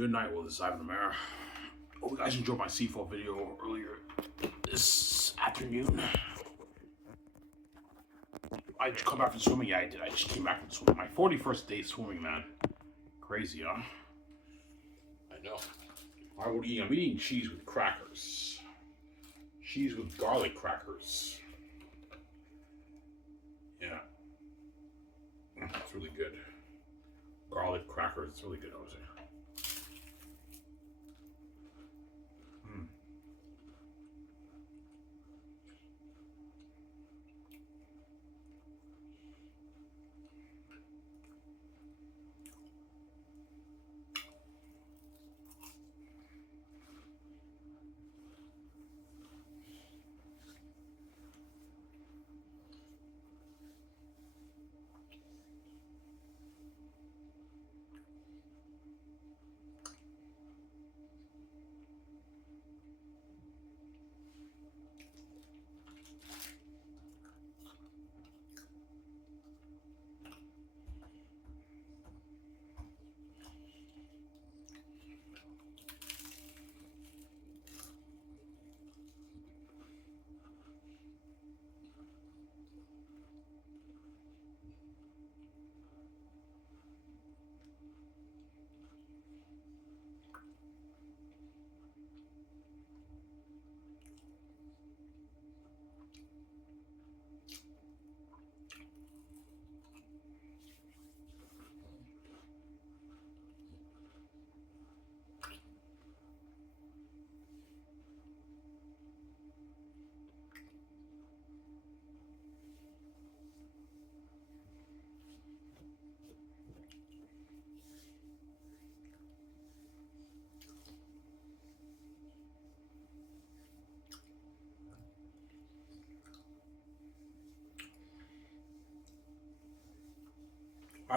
Good night, Will. This is Ivan the Mayor. Hope you guys enjoyed my seafood video earlier this afternoon. I just come back from swimming. Yeah, I did. I just came back from swimming. My 41st day swimming, man. Crazy, huh? I know. I'm eating cheese with crackers. Cheese with garlic crackers. Yeah. It's really good. Garlic crackers. It's really good, I would say.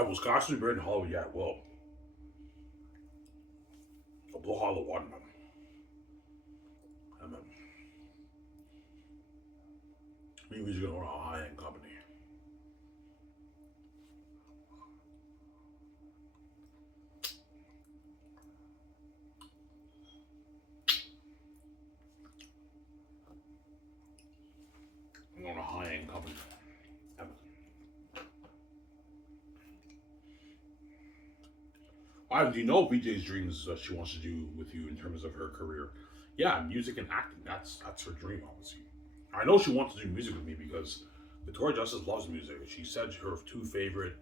Wisconsin, Britain, Hollywood, yeah, well. I'll blow hollow water, man. And then, maybe he's going to own a high-end company. I'm going to a high-end company. Do you know VJ's dreams that she wants to do with you in terms of her career? Yeah, music and acting. That's her dream, obviously. I know she wants to do music with me because Victoria Justice loves music. She said her two favorite.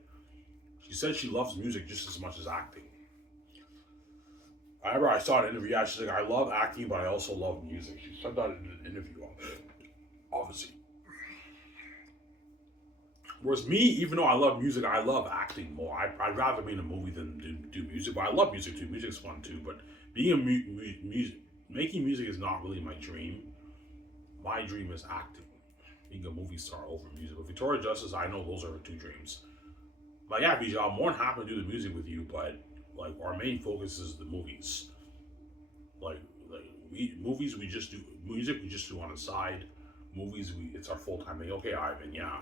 She said she loves music just as much as acting. I remember I saw an interview. Yeah, she's like, I love acting, but I also love music. She said that in an interview, obviously. Whereas me, even though I love music, I love acting more. I'd rather be in a movie than do music, but I love music too. Music's fun too, but being a music, making music is not really my dream. My dream is acting, being a movie star over music. But Victoria Justice, I know those are her two dreams. But yeah, Vijay, I'm more than happy to do the music with you, but like our main focus is the movies. Like movies we just do, music we just do on the side. Movies it's our full time thing. Okay, Ivan, yeah.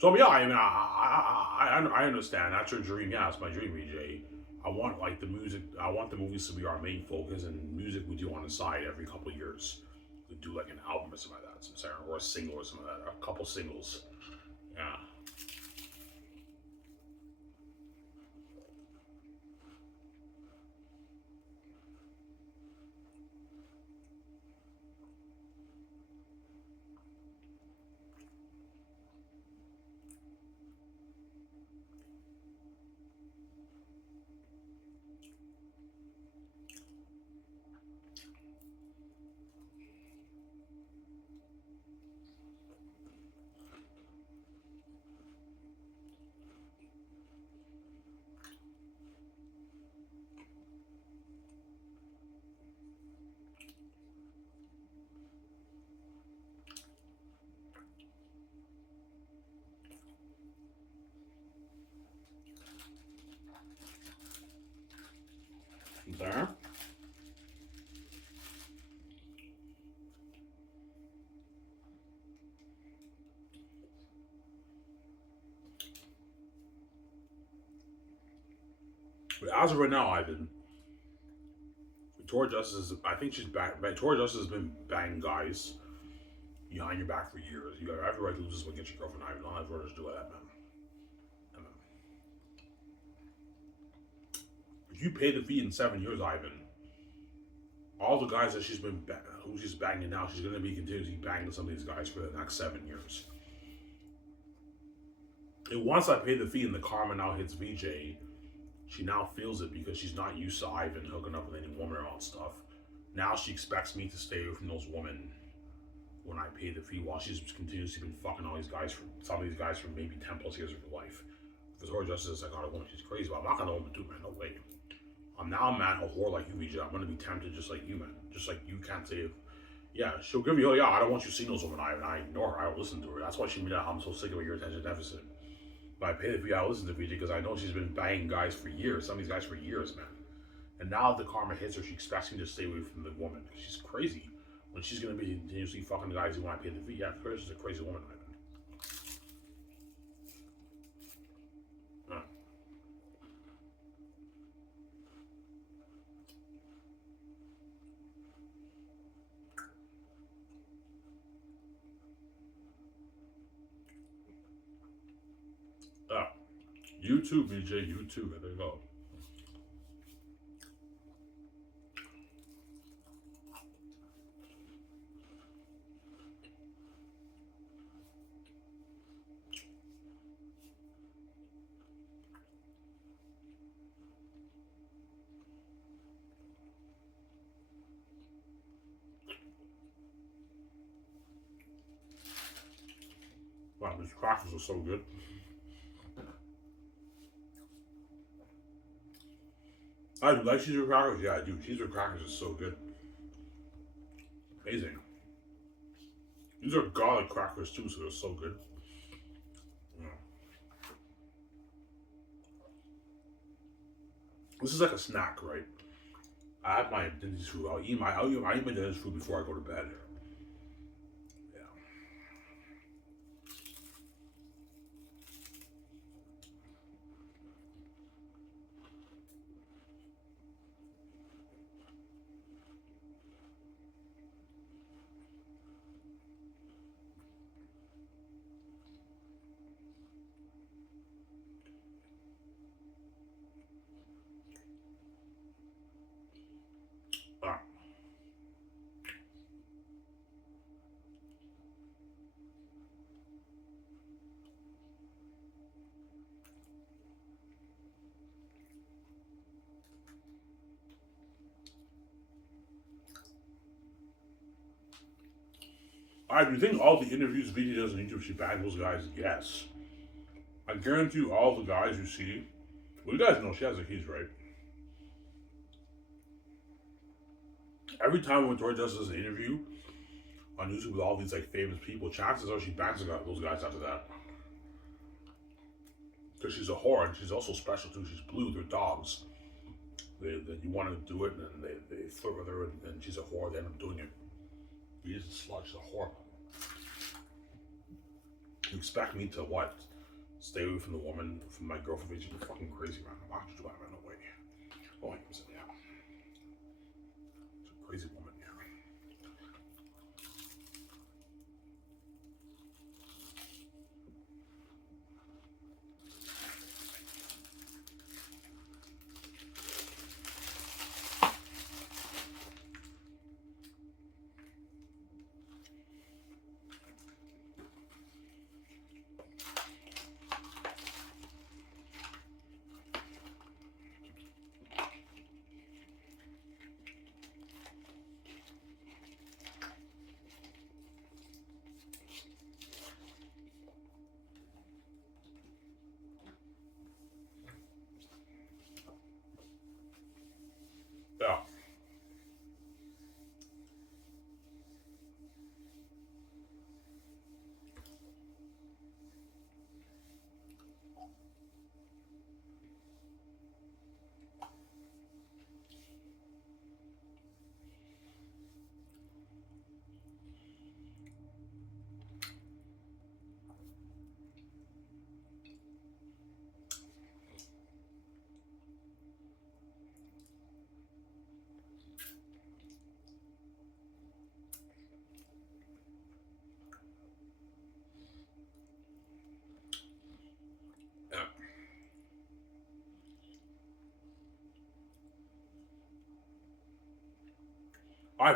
So yeah, I mean, I understand. That's your dream. Yeah, it's my dream, VJ. I want like the music. I want the movies to be our main focus, and music we do on the side every couple of years. We do like an album or something like that, or a single or something like that, a couple singles. Yeah. There. But as of right now, Ivan, Tori Justice is, I think she's back. Tori Justice has been banging guys behind your back for years. You got every right to lose this one against your girlfriend. I don't have orders to do that, man. And, if you pay the fee in 7 years, Ivan, all the guys that who she's banging now, she's gonna be continuously banging some of these guys for the next 7 years. And once I pay the fee and the karma now hits VJ, she now feels it because she's not used to Ivan hooking up with any woman or all stuff. Now she expects me to stay away from those women when I pay the fee, while she's continuously been fucking all these guys for some of these guys for maybe 10+ years of her life. For her justice, I got a woman, she's crazy, but I'm not gonna woman too, man. No way. I'm now a man, a whore like you, VJ. I'm gonna be tempted just like you, man. Just like you can't say, yeah, she'll give you, oh yeah, I don't want you seeing those women. I ignore her. I don't listen to her. That's why she made out. I'm so sick of your attention deficit. But I pay the fee, I listen to VJ because I know she's been banging guys for years. Some of these guys for years, man. And now the karma hits her, she expects me to stay away from the woman. She's crazy. When she's gonna be continuously fucking guys who want to pay the fee. Yeah, she's a crazy woman, man. You too, BJ. You too. There you go. Wow, these crackers are so good. I do like cheese crackers. Yeah, I do. Cheese crackers is so good. Amazing. These are garlic crackers too, so they're so good. Yeah. This is like a snack, right? I have my dentist food. I'll eat my dentist food before I go to bed. Yeah. Ah. I do you think all the interviews VJ does on YouTube, she bagged those guys? Yes. I guarantee you all the guys you see, well, you guys know she has the keys, right? Every time when Tori does an interview on YouTube with all these like famous people, chances are she bangs those guys after that. Because she's a whore and she's also special too. She's blue, they're dogs. You want to do it and they flirt with her and she's a whore, they end up doing it. She's a slut, she's a whore. You expect me to what? Stay away from the woman, from my girlfriend? You're fucking crazy, man. I'm not to do that, man. No way. Oh, I was yeah. It's a crazy woman, yeah.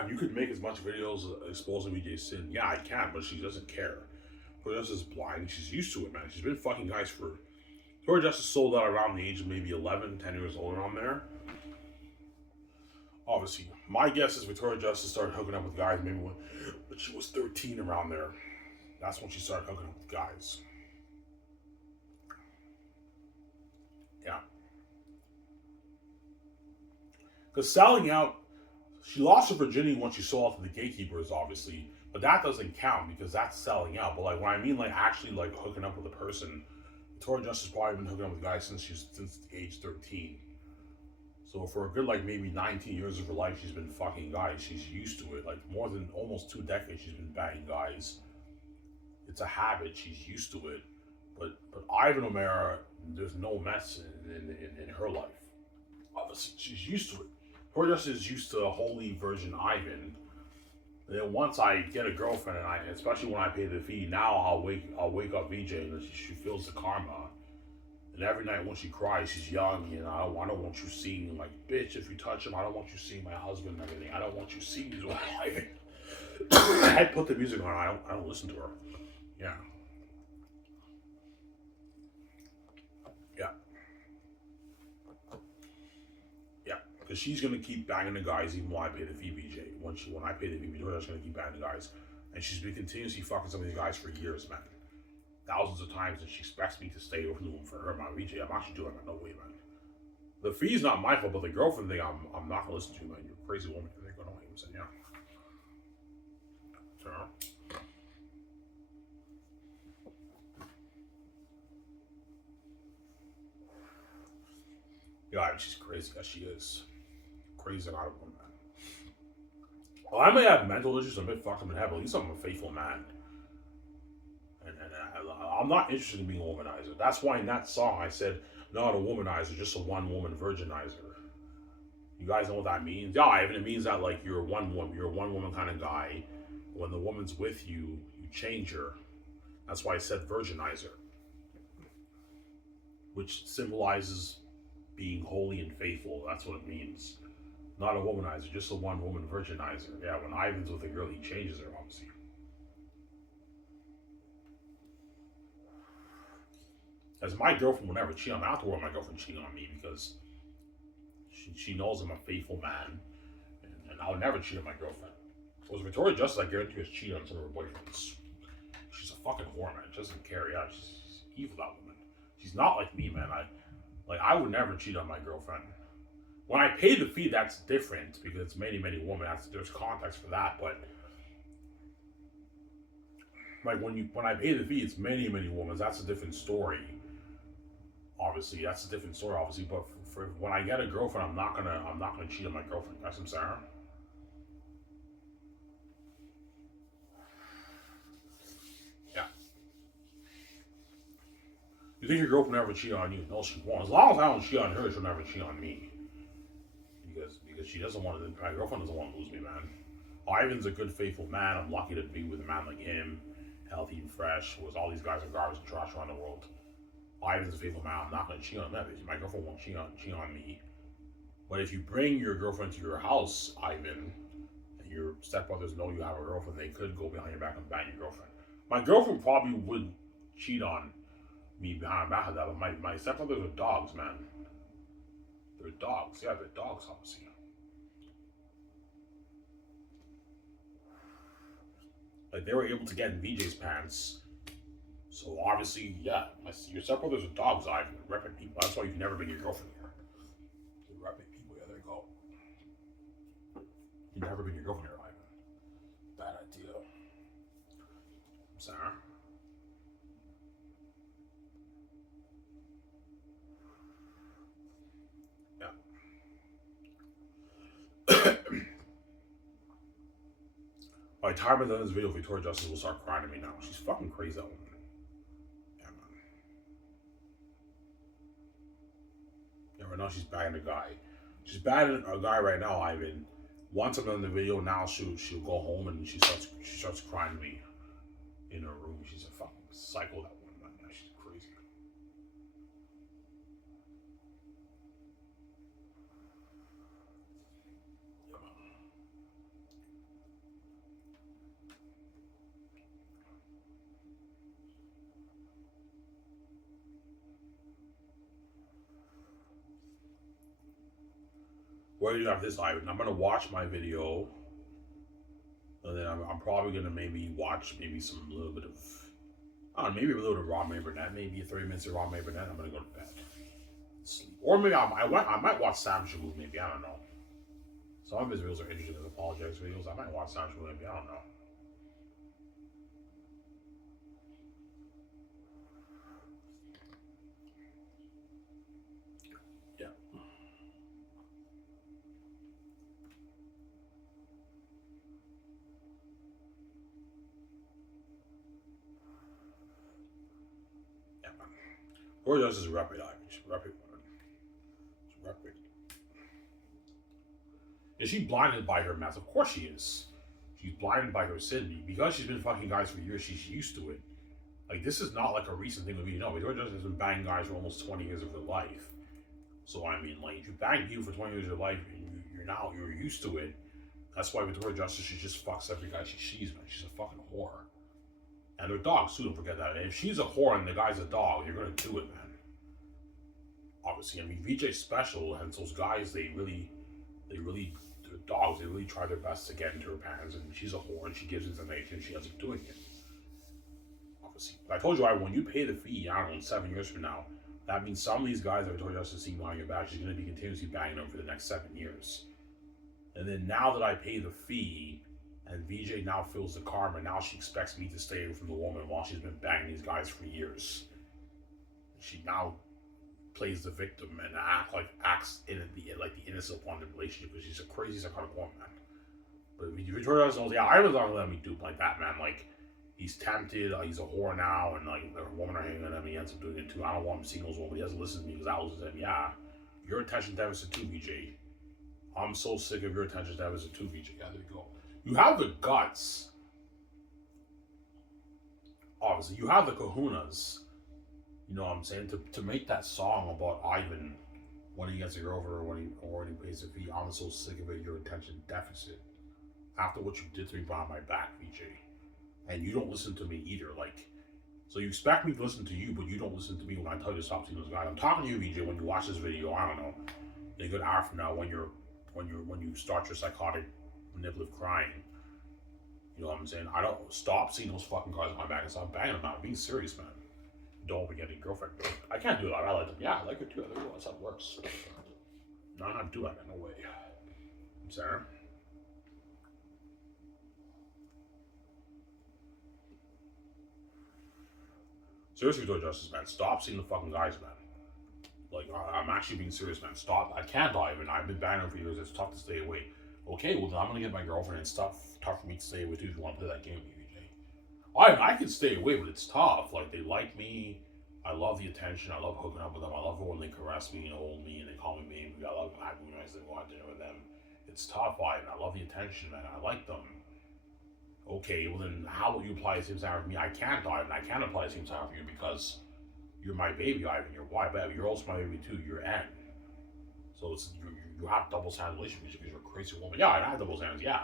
You could make as much videos exposing VJ Sin. Yeah, I can, but she doesn't care. Tori Justice is blind. She's used to it, man. She's been fucking guys for. Tori Justice sold out around the age of maybe 11, 10 years old around there. Obviously, my guess is Victoria Justice started hooking up with guys maybe when she was 13 around there. That's when she started hooking up with guys. Yeah. Because selling out, she lost her virginity when she sold out to the gatekeepers, obviously. But that doesn't count because that's selling out. But like when I mean like actually like hooking up with a person, Victoria Justice probably been hooking up with guys since age 13. So for a good like maybe 19 years of her life, she's been fucking guys. She's used to it. Like more than almost 2 decades, she's been banging guys. It's a habit. She's used to it. But Ivan O'Mara, there's no mess in her life. Obviously, she's used to it. Her just is used to Holy Virgin Ivan. And then once I get a girlfriend, and especially when I pay the fee, now I'll wake up VJ and she feels the karma. And every night when she cries, she's young, and I don't want you seeing like, bitch, if you touch him, I don't want you seeing my husband and everything. I don't want you seeing his wife. I put the music on. I don't listen to her. Yeah. Yeah. Yeah. Because she's gonna keep banging the guys even when I pay the fee, BJ. When I pay the fee, BJ, she's gonna keep banging the guys, and she's been continuously fucking some of these guys for years, man. Thousands of times, and she expects me to stay over the room for her, my VJ. I'm actually doing that. No way, man. The fee's not my fault, but the girlfriend thing, I'm not gonna listen to, man. You're a crazy woman. You're gonna like him saying, yeah. So, yeah, she's crazy as she is. Crazy out of one, man. Well, I may have mental issues. I'm a bit fucked up in head, but at least I'm a faithful man. And I'm not interested in being a womanizer. That's why in that song I said, not a womanizer, just a one-woman virginizer. You guys know what that means? Yeah, even it means that like you're a one woman kind of guy. When the woman's with you, you change her. That's why I said virginizer, which symbolizes being holy and faithful. That's what it means. Not a womanizer, just a one woman virginizer. Yeah, when Ivan's with a girl, he changes her, obviously. As my girlfriend will never cheat on me. I don't have to worry about my girlfriend cheating on me because she knows I'm a faithful man, and I'll never cheat on my girlfriend. So as Victoria Justice, I guarantee has cheated on some of her boyfriends. She's a fucking whore, man. She doesn't care. Yeah, she's evil, that woman. She's not like me, man. I would never cheat on my girlfriend. When I pay the fee, that's different because it's many women. There's context for that, but like when I pay the fee, it's many women. That's a different story. Obviously, that's a different story. Obviously, but for when I get a girlfriend, I'm not gonna cheat on my girlfriend. That's what I'm saying. Yeah. You think your girlfriend will never cheat on you? No, she won't. As long as I don't cheat on her, she'll never cheat on me. Because she doesn't want to. My girlfriend doesn't want to lose me, man. Ivan's a good, faithful man. I'm lucky to be with a man like him, healthy and fresh. Whereas all these guys are garbage and trash around the world. Ivan's a faithful man. I'm not going to cheat on them. My girlfriend won't cheat on me. But if you bring your girlfriend to your house, Ivan, and your stepbrothers know you have a girlfriend, they could go behind your back and bang your girlfriend. My girlfriend probably would cheat on me behind my back of that, but my stepbrothers are dogs, man. They're dogs. Yeah, they're dogs, obviously. Like, they were able to get in VJ's pants. So, obviously, yeah, your stepbrothers are dogs, Ivan. They're repping people. That's why you can never bring your girlfriend here. They're repping people. Yeah, there you go. You can never bring your girlfriend here, Ivan. Bad idea. Sarah? Yeah. By the time I'm done this video, Victoria Justice will start crying at me now. She's fucking crazy, that woman. Yeah, man. Yeah, right now she's bagging a guy. She's bagging a guy right now, Ivan. Once I'm done the video, now she'll go home and she starts crying to me in her room. She's a fucking psycho, that woman, man. Yeah, she's crazy. Where do you have this, Ivan? I'm gonna watch my video, and then I'm probably gonna maybe watch maybe some little bit of, I don't know, maybe a little bit of Raw May Burnett, maybe 30 minutes of Raw May Burnett. I'm gonna go to bed, sleep, or maybe I might watch Xanus Movie. Maybe I don't know. Some of his videos are interesting. His apologetics videos. I might watch Xanus Movie. Maybe I don't know. Yeah. Yeah, man. Or just is rapid Irish. Rapid woman. Rapid. Is she blinded by her mess? Of course she is. She's blinded by her sin. Because she's been fucking guys for years, she's used to it. Like, this is not like a recent thing with me. No, Victoria Justice has been banging guys for almost 20 years of her life. So, I mean, like, if you bang people for 20 years of your life and you're used to it, that's why Victoria Justice, she just fucks every guy she sees, man. She's a fucking whore. And they're dogs, too, don't forget that. And if she's a whore and the guy's a dog, you're gonna do it, man. Obviously, I mean, VJ's special, and those guys, they're dogs. They really try their best to get into her pants, and she's a whore, and she gives information, and she ends up doing it. Obviously. But I told you, when you pay the fee, I don't know, 7 years from now, that means some of these guys that Victoria Justice see behind your back, she's going to be continuously banging them for the next 7 years. And then now that I pay the fee, and VJ now feels the karma, now she expects me to stay away from the woman while she's been banging these guys for years. She now plays the victim and acts in like the innocent one in the relationship, because she's a crazy psychotic woman, man. But Victoria Justice knows, yeah, I was not gonna let me dupe like that, man. Like, he's tempted, he's a whore now, and like the woman are hanging on him, he ends up doing it too. I don't want him seeing those women, but he doesn't listen to me because I listen to him. Yeah, your attention deficit too, VJ. I'm so sick of your attention deficit too, VJ. Yeah, there you go. You have the guts. Obviously, you have the kahunas. You know what I'm saying? To make that song about Ivan when he gets a girlfriend or when he pays a fee. I'm so sick of it. Your attention deficit. After what you did to me behind my back, VJ, and you don't listen to me either. Like, so you expect me to listen to you, but you don't listen to me when I tell you to stop seeing those guys. I'm talking to you, VJ. When you watch this video, I don't know, in a good hour from now, when you start your psychotic, manipulative crying. You know what I'm saying? I don't stop seeing those fucking guys on my back and stop banging them out. I'm being serious, man. Don't be getting a girlfriend. I can't do that. I like them. Yeah, I like her too. I think that's how it works. No, I'm not doing that. No way. I'm sorry. Seriously, Victoria Justice, man. Stop seeing the fucking guys, man. Like, I'm actually being serious, man. Stop. I can't dive in. I've been banging for years. It's tough to stay away. Okay, well, then I'm going to get my girlfriend and stuff. Tough for me to stay away, too, if you want to play that game with me, VJ. I can stay away, but it's tough. Like, they like me. I love the attention. I love hooking up with them. I love it when they caress me and hold me and they call me baby. I love having me nice to go out dinner with them. It's tough, I love the attention, man. I like them. Okay, well then how will you apply the same standard for me? I can't dive and I can't apply the same standard for you because you're my baby, Ivan. You're wife, but you're also my baby too. You're N. So you have double standard relationships because you're a crazy woman. Yeah, I have double standards. Yeah,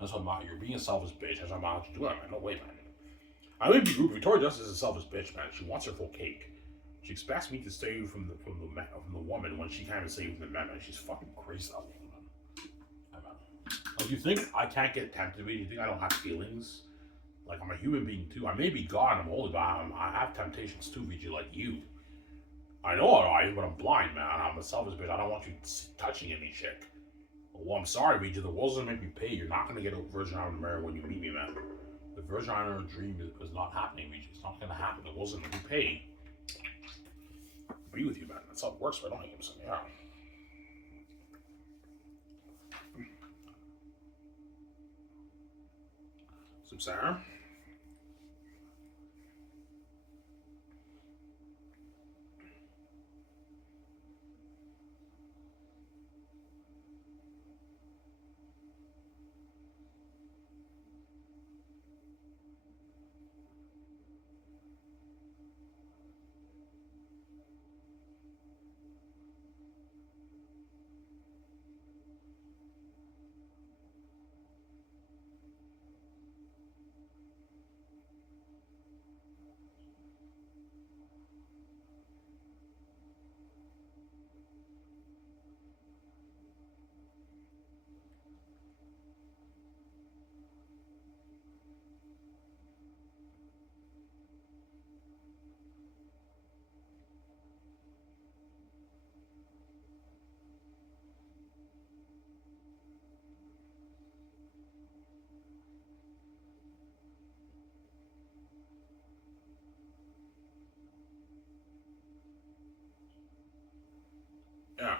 that's what I'm not. You're being a selfish bitch. That's what I'm not to do that, man. No way, man. I would be rude. Victoria Justice is a selfish bitch, man. She wants her full cake. She expects me to stay from the woman when she can't even stay from the man. She's fucking crazy, that woman, man. Like, you think I can't get tempted with you? You think I don't have feelings? Like, I'm a human being too. I may be God, I'm holy, but I have temptations too, VJ, like you. I know I, but I'm blind, man. I'm a selfish bitch. I don't want you touching any chick. Well, I'm sorry, VJ. The world's gonna make me pay. You're not gonna get a Virgin Island Mary when you meet me, man. The Virgin Island dream is not happening, VJ. It's not gonna happen. The world's gonna make me pay. Be with you, man. That's how it works, right? I don't hate him, so yeah. Some Sarah. Yeah.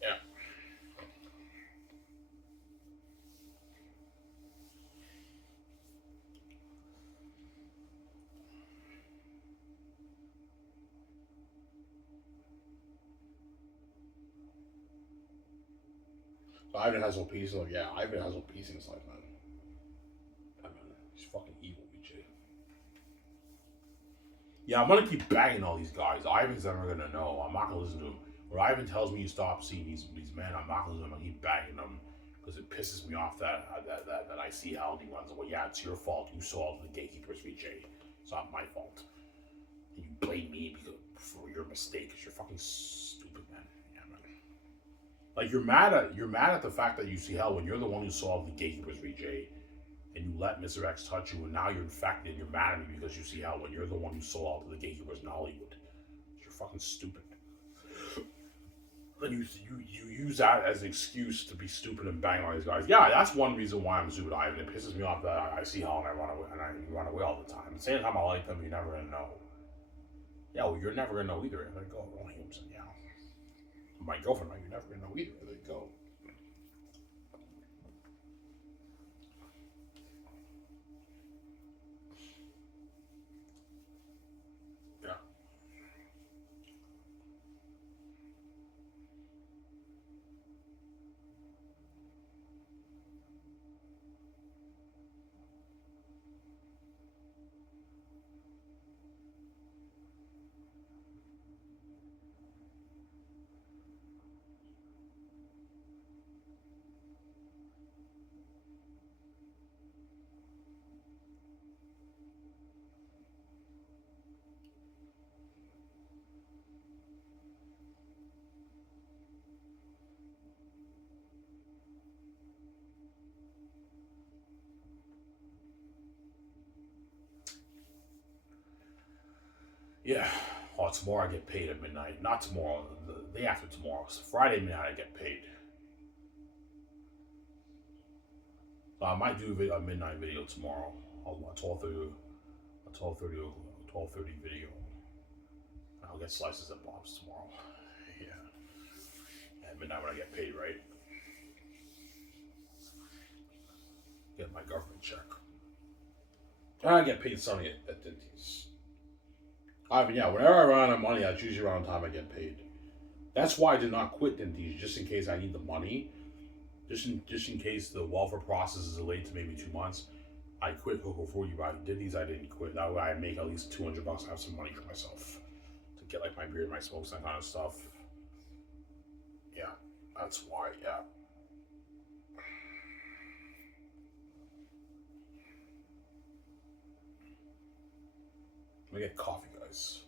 Yeah. So Ivan has no peace. Like, yeah, Ivan has no peace in his life, man. I mean, he's fucking evil, BJ. Yeah, I'm gonna keep banging all these guys. Ivan's never gonna know. I'm not gonna listen to him. When Ivan tells me to stop seeing these men, I'm not gonna listen to him. I keep banging them because it pisses me off that I see how he runs. Well, yeah, it's your fault. You saw the gatekeepers, VJ. It's not my fault. And you blame me for your mistake because you're fucking stupid, man. Yeah, man. Like you're mad at the fact that you see hell when you're the one who saw the gatekeepers, VJ, and you let Mr. X touch you, and now you're infected, and you're mad at me because you see how when you're the one who sold out to the gatekeepers in Hollywood. You're fucking stupid. And you use that as an excuse to be stupid and bang all these guys. Yeah, that's one reason why I'm stupid, Ivan. It pisses me off that I see how and I run away, and I run away all the time. At the same time, I like them. You're never gonna know. Yeah, well, you're never gonna know either. There you go. Williams, yeah. My girlfriend, you're never gonna know either. There you go. Yeah. Yeah. Oh, tomorrow I get paid at midnight. Not tomorrow, the day after tomorrow. So Friday midnight I get paid. So I might do a midnight video tomorrow. A 12:30, a 12:30, 12:30 video. I'll get slices and bobs tomorrow. Yeah. At midnight when I get paid, right? Get my government check. I get paid Sunday at Dinty's. I mean, yeah, whenever I run out of money, that's usually around the time I get paid. That's why I did not quit Dinty's, just in case I need the money. Just in case the welfare process is delayed to maybe 2 months. I quit Coco 40, but I did these. I didn't quit. That way I make at least $200. I have some money for myself to get like my beer, my smokes, that kind of stuff. Yeah, that's why. Yeah. Let me get coffee, guys.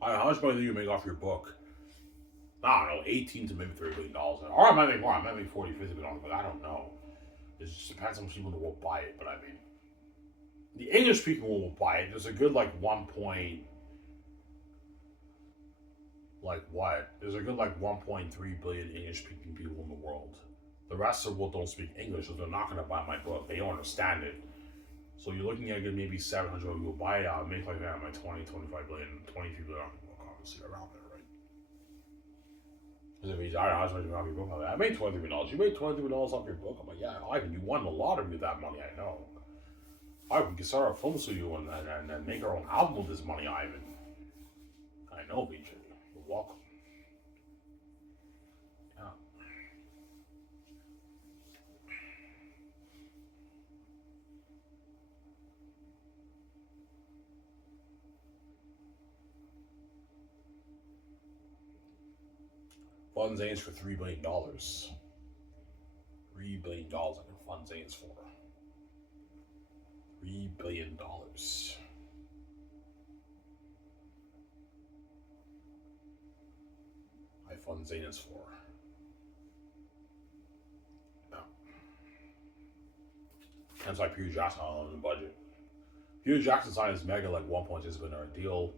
How much money do you make off your book? I don't know, 18 to maybe $30 million. Or I might make more. I might make 40, 50 million, but I don't know. It just depends on how much people will buy it. But I mean, the English speaking will buy it. There's a good like 1 point. Like what? There's a good like 1.3 billion English speaking people in the world. The rest of the world don't speak English, so they're not gonna buy my book. They don't understand it. So you're looking at maybe 700 people buy it. I'll make like that my 20, 25 billion, 23 billion book, obviously around there, right? Because if he's, I was making off your book. I made $23. You made $23 off your book. I'm like, yeah, Ivan, you won a lottery with that money. I know. Ivan, we can start a film studio and make our own album with this money, Ivan. I know, BJ. You're welcome. Yeah. Fund Zane's for $3 billion. $3 billion I can fund Zane's for. $3 billion. I fund Zane's for. No. That's why Peter Jackson on the budget. Peter Jackson signed his mega like $1.6 billion deal.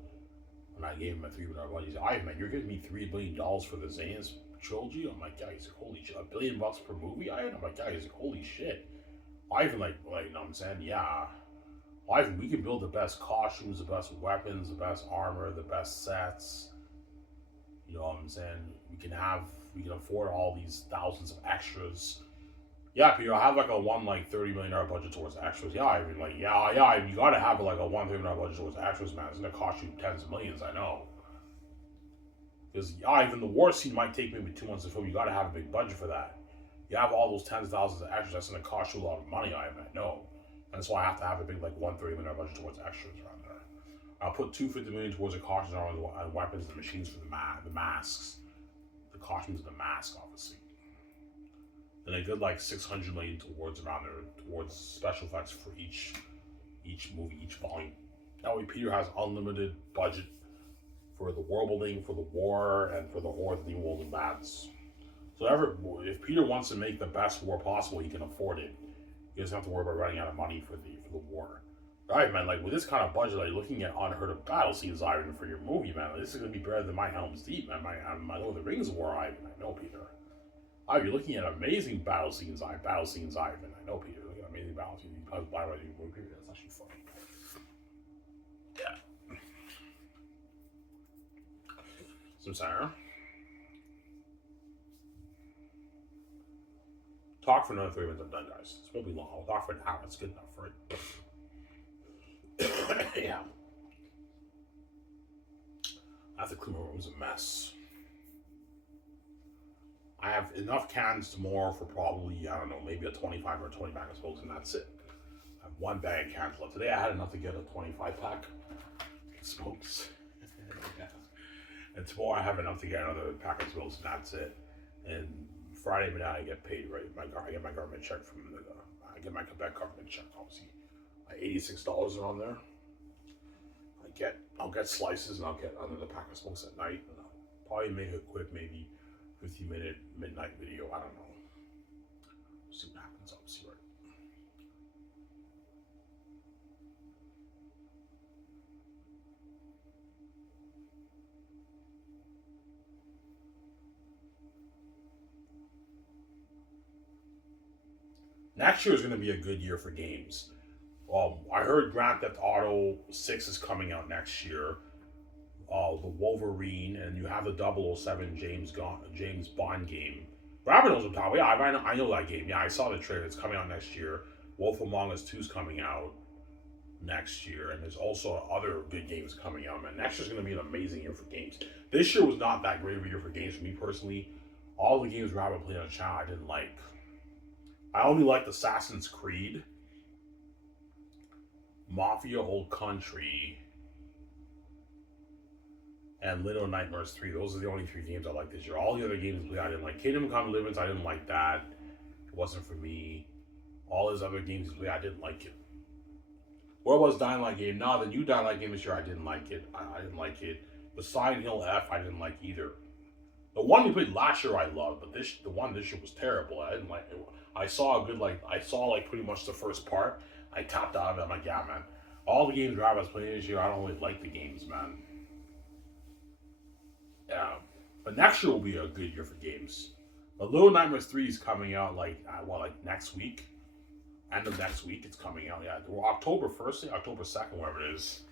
And I gave him a $3 billion budget. He said, "Hey man, you're giving me $3 billion for the Zane's trilogy?" I'm like, yeah. He's like, holy shit, $1 billion per movie? I'm like, yeah. He's like, holy shit. Ivan, you know what I'm saying? Yeah. Ivan, we can build the best costumes, the best weapons, the best armor, the best sets. You know what I'm saying? We can afford all these thousands of extras. Yeah, Peter, I have like a $30 million budget towards extras. Yeah, I mean, yeah, you gotta have like a $1 million budget towards extras, man. It's gonna cost you tens of millions, I know. Because even the war scene might take maybe 2 months to film. You gotta have a big budget for that. You have all those tens of thousands of extras. That's gonna cost you a lot of money, I know. And that's why I have to have a big like $130 million budget towards extras around there. I'll put $250 million towards the costumes and weapons, the machines for the masks, the costumes and the mask, obviously. Then a good like 600 million towards around there towards special effects for each movie, each volume. That way, Peter has unlimited budget for the world building, for the war, and for the horror, the world and bads. So if Peter wants to make the best war possible, he can afford it. He doesn't have to worry about running out of money for the war. Alright, man, like with this kind of budget, like looking at unheard of battle scenes, Ivan, for your movie, man, like, this is gonna be better than my Helm's Deep, man. My Lord of the Rings war, Ivan. I know, Peter. You're looking at amazing battle scenes, Ivan. I know, Peter. Look at amazing battle scenes. You buy my new movie. That's actually funny. Yeah. Some Sarah. Talk for another 3 minutes. I'm done, guys. This won't be long. I'll talk for an hour. It's good enough for it. Yeah. I have to clean my room. It's a mess. I have enough cans tomorrow for probably, I don't know, maybe a 25 or 20 pack of smokes, and that's it. I have one bag of cans left. Today I had enough to get a 25 pack of smokes. Yeah. And tomorrow I have enough to get another pack of smokes, and that's it. And Friday midnight I get paid, right? I get my government check from I get my Quebec government check, obviously. $86 are on there. I'll get slices and I'll get another pack of smokes at night. And I'll probably make a quick, maybe 15-minute midnight video. I don't know. See what happens. Obviously, right? Next year is going to be a good year for games. I heard Grand Theft Auto 6 is coming out next year. The Wolverine, and you have the 007 James Bond game. Robert knows what I'm talking about. Yeah, I know that game. Yeah, I saw the trailer. It's coming out next year. Wolf Among Us 2 is coming out next year, and there's also other good games coming out, man. Next year's going to be an amazing year for games. This year was not that great of a year for games for me personally. All the games Robert played on the channel I didn't like. I only liked Assassin's Creed, Mafia Old Country, and Little Nightmares 3. Those are the only 3 games I liked this year. All the other games I didn't like. Kingdom Come Deliverance, I didn't like that. It wasn't for me. All his other games I didn't like it. What was Dying Light game? No, the new Dying Light game this year, I didn't like it. I didn't like it. The Silent Hill F, I didn't like either. The one we played last year I loved, but the one this year was terrible. I didn't like it. I saw pretty much the first part. I tapped out of it. I'm like, yeah, man. All the games I was playing this year, I don't really like the games, man. Yeah, but next year will be a good year for games. But Little Nightmares 3 is coming out like next week, end of next week. It's coming out. Yeah, October 1st, October 2nd, whatever it is.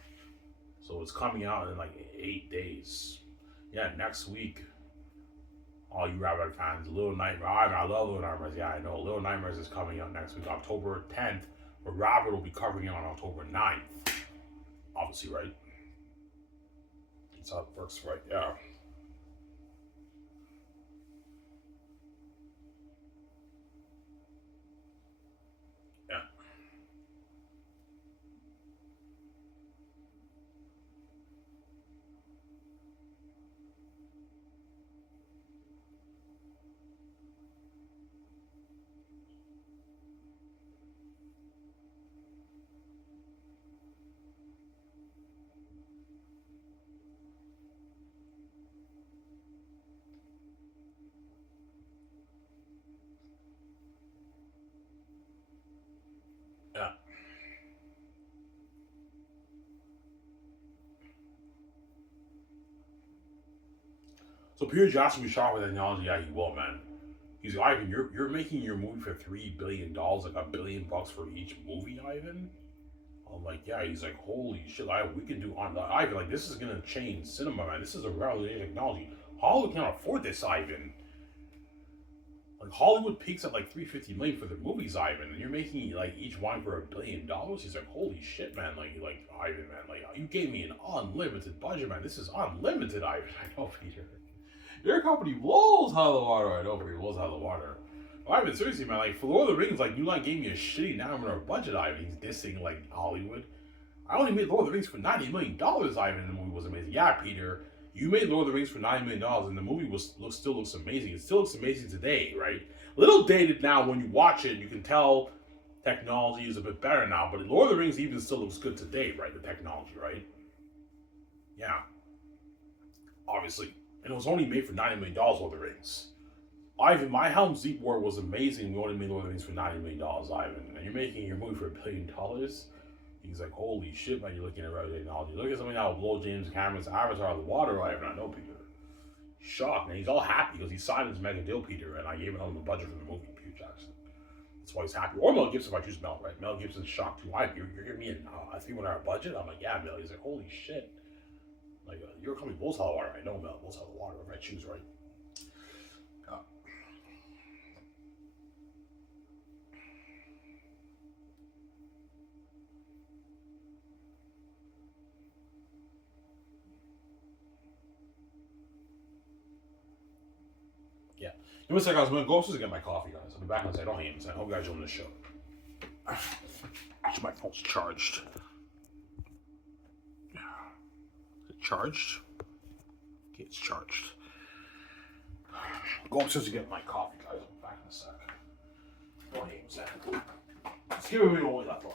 So it's coming out in like 8 days. Yeah, next week. All you Rabbit fans, Little Nightmares. I love Little Nightmares. Yeah, I know. Little Nightmares is coming out next week, October 10th. But Rabbit will be covering it on October 9th. Obviously, right? That's how it works, right? Yeah. Yeah. Yeah. So Peter Jackson was shot with technology. Yeah, he will, man. He's Ivan. You're making your movie for $3 billion, like $1 billion for each movie, Ivan. I'm like, yeah. He's like, holy shit, we can do on the Ivan. Like, this is gonna change cinema, man. This is a revolutionary technology. Hollywood can't afford this, Ivan. Like Hollywood peaks at like 350 million for their movies, Ivan, and you're making like each one for $1 billion. He's like, holy shit, man. Like Ivan, man. Like you gave me an unlimited budget, man. This is unlimited, Ivan. I know, Peter. Your company blows out of the water. I know, Peter blows out of the water. Ivan, seriously, man. Like for Lord of the Rings, like New Line gave me a shitty $9 budget, Ivan. He's dissing like Hollywood. I only made Lord of the Rings for $90 million, Ivan, and the movie was amazing. Yeah, Peter, you made Lord of the Rings for $90 million, and the movie still looks amazing. It still looks amazing today, right? A little dated now when you watch it. You can tell technology is a bit better now, but Lord of the Rings even still looks good today, right? The technology, right? Yeah, obviously, and it was only made for $90 million. Lord of the Rings. Ivan, my Helm's Deep War was amazing. We only made Lord of the Rings for $90 million, Ivan, and you're making your movie for $1 billion. He's like, holy shit, man, you're looking at right technology. Look at something now with blow James Cameron's Avatar of the water, I have not know, Peter. Shocked, man. He's all happy because he signed his mega deal, Peter, and I gave him the budget for the movie, Peter Jackson. That's why he's happy. Or Mel Gibson, if I choose Mel, right? Mel Gibson's shocked too. You're giving me a $3 million budget? I'm like, yeah, Mel. He's like, holy shit. Like, your company blows out of water. I know Mel blows out of water if I choose right. Uh, yeah. Give me a second, I was going to go upstairs and get my coffee, guys. I'll be back in a second. Don't hate me. I hope you guys are on the show. Actually, my phone's charged. Is it charged? Okay, it's charged. Go upstairs to get my coffee, guys. I'll be back in a sec. Don't hate me, Sam. Let's give it only that loud.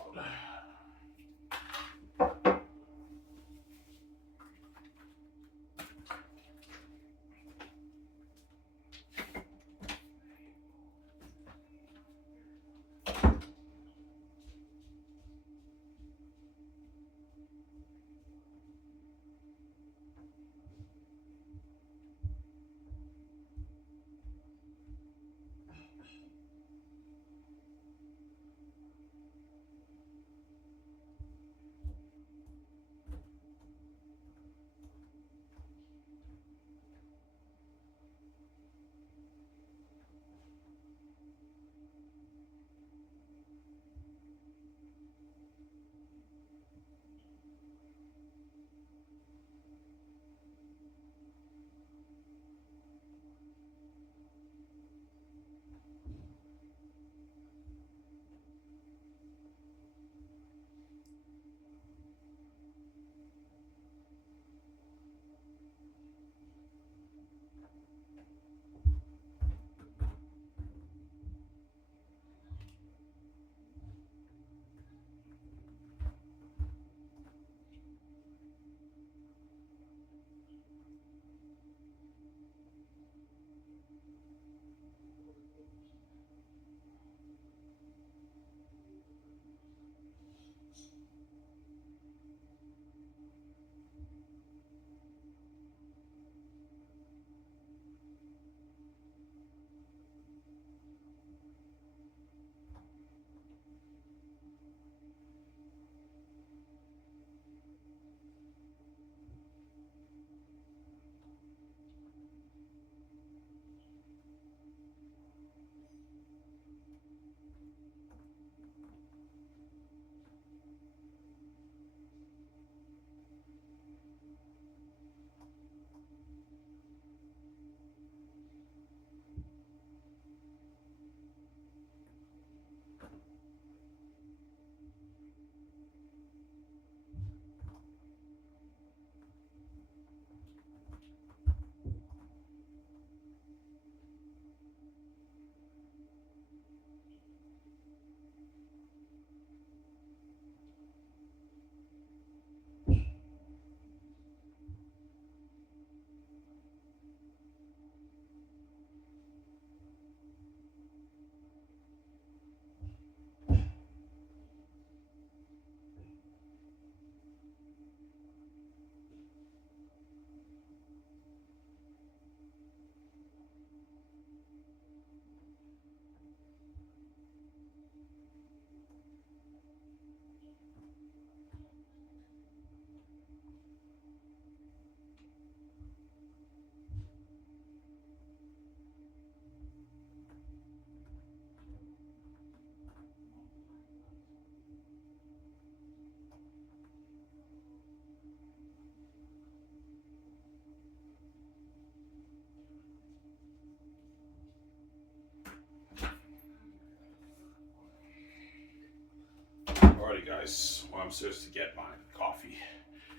Alrighty, guys. Well, I'm serious to get my coffee.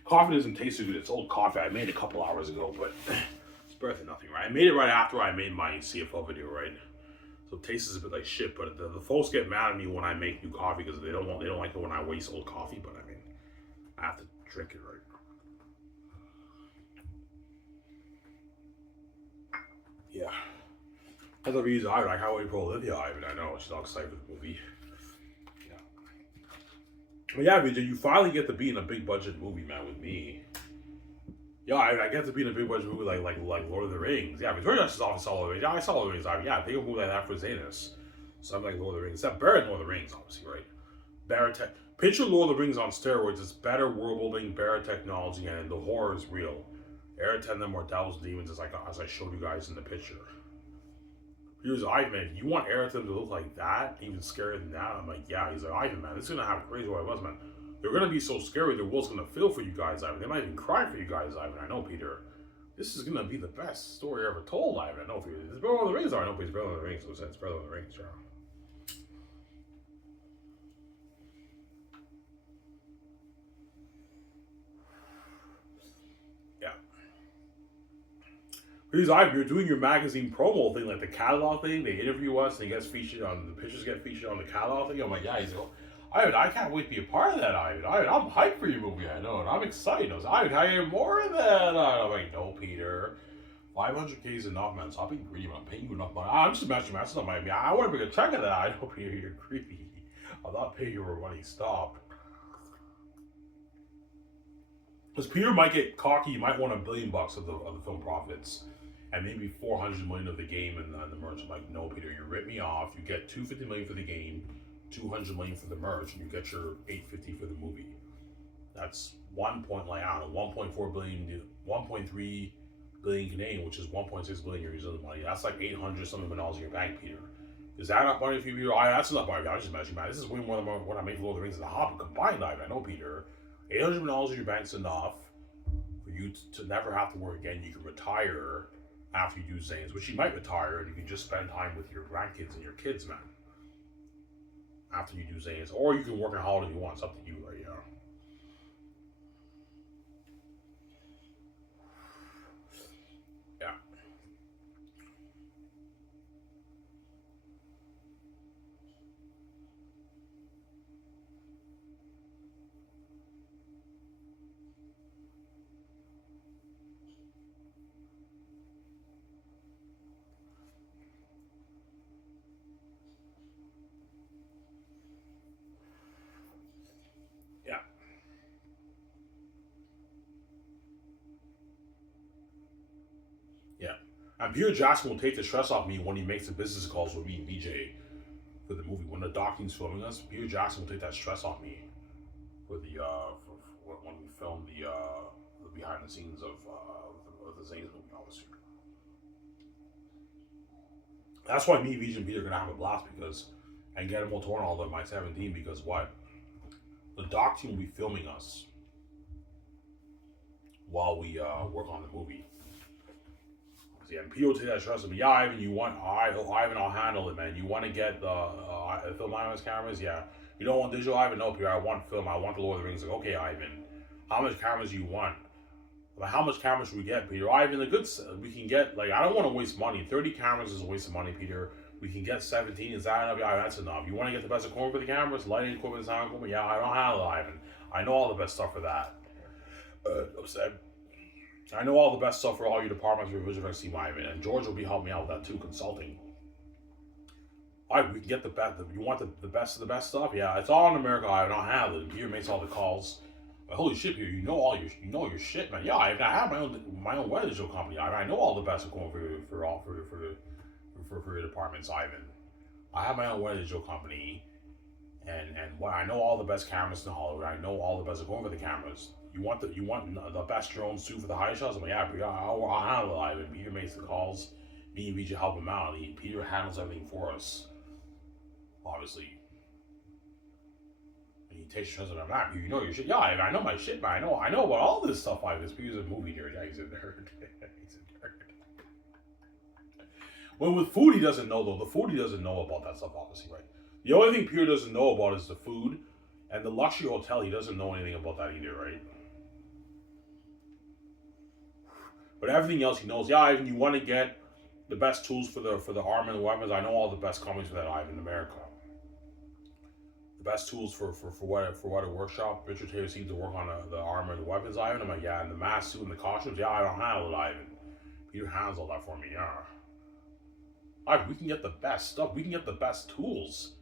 Coffee doesn't taste so good. It's old coffee. I made it a couple hours ago, but it's better than nothing, right? I made it right after I made my CFO video, right? So it tastes a bit like shit. But the folks get mad at me when I make new coffee because they don't like it when I waste old coffee. But I mean, I have to drink it, right? Yeah. That's the reason I like how April Olivia Ivan. I know she's all excited for the movie. Yeah. But yeah, Vijay, you finally get to be in a big budget movie, man, with me. Yeah, I get to be in a big budget movie like Lord of the Rings. Yeah, Victoria Justice Office all the way. Yeah, I saw Lord of the Rings. Yeah, think of a movie like that for Xanus. So I'm like Lord of the Rings. Except better than Lord of the Rings, obviously, right? Better tech. Picture Lord of the Rings on steroids. It's better world building, better technology, and the horror is real. Air attendant more devils and demons as I showed you guys in the picture. Here's Ivan. You want Ayrton to look like that? Even scarier than that? I'm like, yeah. He's like, Ivan, man, this is gonna have crazy what it was, man. They're gonna be so scary. The world's gonna feel for you guys, Ivan. They might even cry for you guys, Ivan. I know, Peter. This is gonna be the best story ever told, Ivan. I know, Peter. It's better than the Rings. I know, Peter. It's better than the Rings. So it's better than the Rings, yeah. Yeah. Because Ivan, you're doing your magazine promo thing, like the catalog thing. They interview us, and he gets featured on the pictures. Get featured on the catalog thing. I'm like, yeah. He's like, Ivan, I can't wait to be a part of that, Ivan. I'm hyped for your movie. I know, and I'm excited. I was, Ivan, how you more of that? I'm like, no, Peter. 500K is enough, man. Stop being greedy, man. I'm paying you enough money. I'm just imagining that's not my. I want to make a check of that. I know, Peter, you're greedy. I'm not paying you for money. Stop. Because Peter might get cocky. He might want $1 billion of the film profits, and maybe 400 million of the game and the merch. I'm like, no, Peter, you rip me off. You get 250 million for the game, 200 million for the merch, and you get your 850 for the movie. That's 1.4 billion, 1.3 billion Canadian, which is 1.6 billion your New Zealand money. That's like 800 something dollars in your bank, Peter. Is that not money for you? That's not money. I was just mentioning, man. This is way more than what I made for Lord of the Rings and the Hobbit combined. I know, Peter. $800 in your bank's enough for you to never have to work again. You can retire after you do Zanes, which you might retire, and you can just spend time with your grandkids and your kids, man. After you do Zanes, or you can work on holiday if you want. It's up to you, right? Yeah. Yeah. Yeah. Yeah. And Peter Jackson will take the stress off me when he makes the business calls with me and BJ for the movie. When the docting's filming us, Peter Jackson will take that stress off me for the for when we film the behind the scenes of the Xanus movie, obviously. That's why me, BJ, and Peter are gonna have a blast because and get him all torn all of my 17 because what? The doc team will be filming us while we work on the movie. Yeah, and Peter will take that stress of me. Yeah, Ivan, Ivan, I'll handle it, man. You want to get the film IMAX cameras? Yeah. You don't want digital, Ivan? No, Peter. I want film. I want the Lord of the Rings. Like, okay, Ivan. How much cameras do you want? Like, how much cameras should we get, Peter? Ivan, we can get, like, I don't want to waste money. 30 cameras is a waste of money, Peter. We can get 17. Is that enough? Yeah, that's enough. You want to get the best equipment for the cameras? Lighting equipment, sound equipment? Yeah, I don't handle it, Ivan. I know all the best stuff for that. Upset. I know all the best stuff for all your departments for Vision Team Ivan, and George will be helping me out with that too, consulting. Alright, we can get the best. You want the best of the best stuff? Yeah, it's all in America. I don't have it. Peter makes all the calls. But holy shit, Peter, you know your shit, man. Yeah, I have my own weather show company. I know all the best equipment for your departments, Ivan. I have my own weather show company, and I know all the best cameras in Hollywood. I know all the best equipment for the cameras. You want the best drones too for the high shots? I'm like, yeah, Peter, I'll handle it, Ivan. Peter makes the calls. Me and BJ help him out. Peter handles everything for us. Obviously. And he takes shots of them. Man, you know your shit. Yeah, I know my shit, man. I know about all this stuff, Ivan. Peter's a movie nerd. Yeah, he's a nerd. He's a nerd. Well, with food, he doesn't know, though. The food, he doesn't know about that stuff, obviously, right? The only thing Peter doesn't know about is the food. And the luxury hotel, he doesn't know anything about that either, right? But everything else he knows. Yeah, Ivan, you want to get the best tools for the armor and the weapons. I know all the best companies for that, Ivan, in America. The best tools for what a workshop. Richard Taylor seems to work on the armor and the weapons, Ivan. I'm like, yeah, and the mask suit and the costumes. Yeah, I don't handle it, Ivan. Peter handles all that for me. Yeah. Ivan, we can get the best stuff. We can get the best tools.